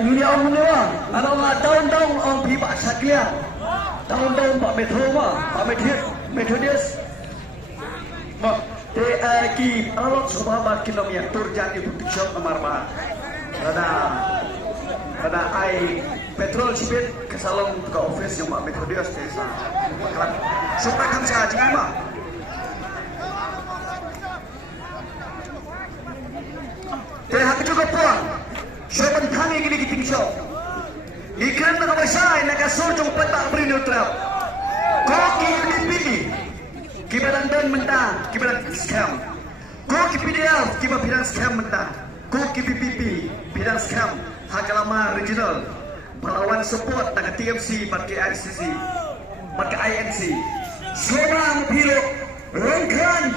ini orang ni mah. Kalau tahun-tahun orang pergi Pak Syaklian. Tahun-tahun Pak Metro mah. Pak Metodius. Mak, ki alok subhaba kilometer turjan itu tikshop nomor 4. Pada ai petrol sipit kesalong ke office yang Pak Metodius desa. Maklan. Supaya kan saya jangan mah. Hati juga puang. Siapa ditanya gini giting shop. Ikan nak bersai nak kasur jom petak beri neutral. Kau kini pilih. Kibaran dan mentah, kibaran scam. Kau KPDL, kibar bidang scam mentah. Kau KPPP, bidang scam. Hakalama regional. Pelawan support dengan TMC, pakai ICC, pakai INC. Seorang hero rengkan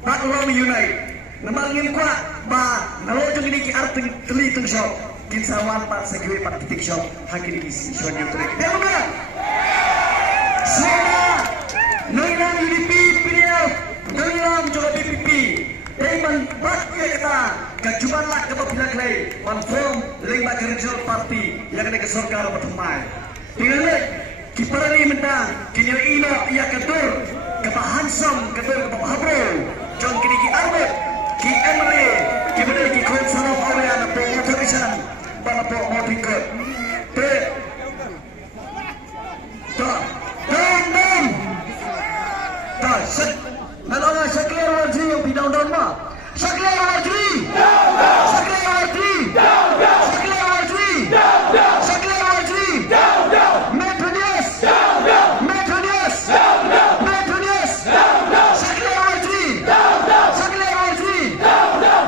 Pak Lom Unite. Namangin kuat ba nalojong ini ki arting teli tung shop kinsawan Pak Segwe Pak titik shop hakini ki siswa nyutrik. Demang. Semua Noilang UDP, PDL, Noilang juga PPP. Deman bakti kata kejualan kebapilan klay, konform lembak regional party yang ada ke surga bertemai. Dengan kiparani mentang kini ino ia ketur kebahansam ketur kebahabro. Jom kini ki arbet ki Emily ki benar ki konser of area na po motivation bala po motivate. Te Nalala Syaklir Warji yang bidang dharma. Syaklir Warji. Syaklir Warji. Syaklir Warji. Syaklir Warji. Metodius. Metodius. Metodius. Syaklir Warji. Syaklir Warji.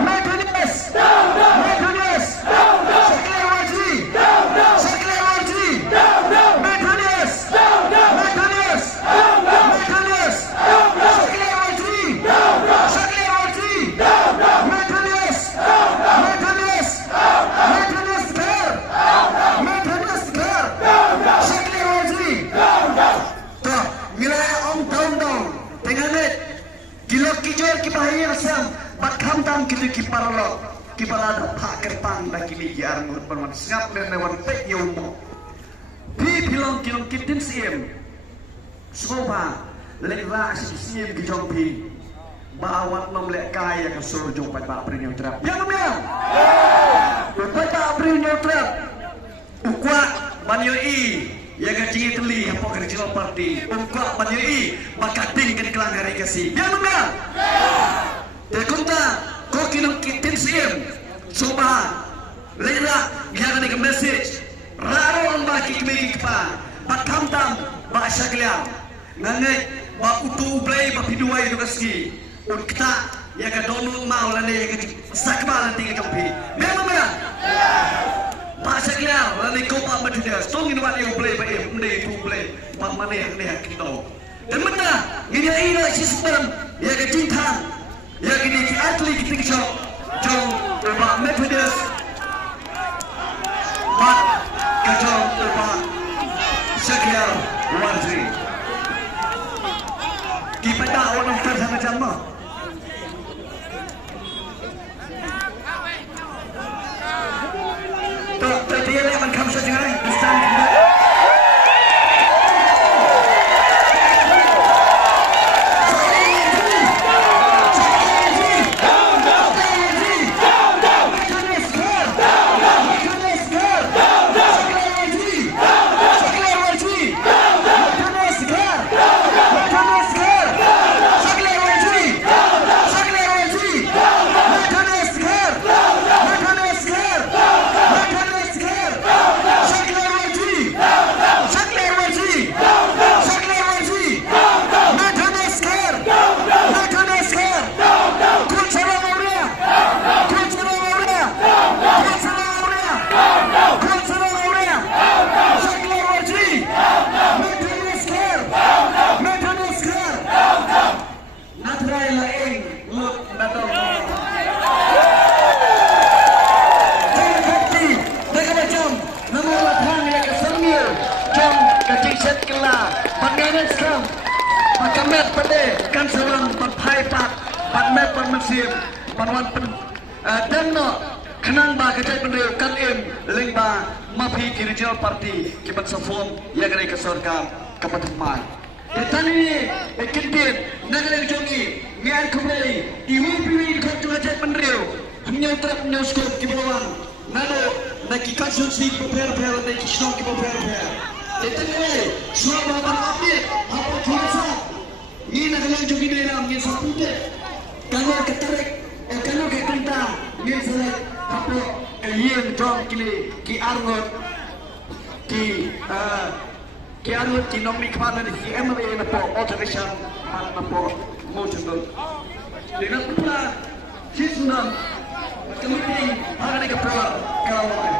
Metodius. Metodius. Syaklir Warji. Syaklir Warji. Metodius. Metodius. Metodius. Kiparalo, kipalada pakerpang lagi lagi armut berman sengap dan lewan pek yomo. Pi pilong kilong kitin siem, soba lekla siem kijong pi, bawat nom lek kaya ke surjong pada berinyo trap. Yang mana? Pada berinyo trap, ukwa banyo i. Ya gaji teli apa regional party, ukwa banyo i, makating kan kelang hari kasih. Yang mana? Tekunta. Kau kena kitin siem, coba, lera, jangan ada message, raro orang baki kembali kepa, batam tam, bak Syaklian, nangai, bak utu ublay, bak piduai juga ski, kita, ya kan dono mau lane, ya kan sakma nanti kita jumpi, memang, bak Syaklian, lane kau pak berjudia, stong ini wali ublay, bak ublay, ublay, bak mana yang kita, dan mana, ini sistem, ya kan cinta. Yang ini di atlet kiting shop, jom Pak Metodius, Pak kejom Pak Syaklir Warji. Kita tak orang terjamah jamah. Tak tertiada yang kamu saja ni. Pakamet pada kan seorang berpai pak, pat met bermesim, panwan pen, dan no kenang ba kecai pendeu kan leng ba mapi ki regional party ki ban safom ya gare ka sarkar kapathman tani ekintin nagale jongi mian kumai iwi piwi ko tu kecai pendeu hanya trap nyuskop ki bawang nalo naki konstitusi ki prepare naki shnok ki prepare tani semua bapak update apa kuasa ni nagale jongi dalam ni sapute kalau ketarik kalau kekinta ni selek apa yang jom kini ki arngot ki arngot ki nomni kepala ni ki MLA na po alteration na po motion doon dengan pula si sunam kemiting hari ni kapal kalau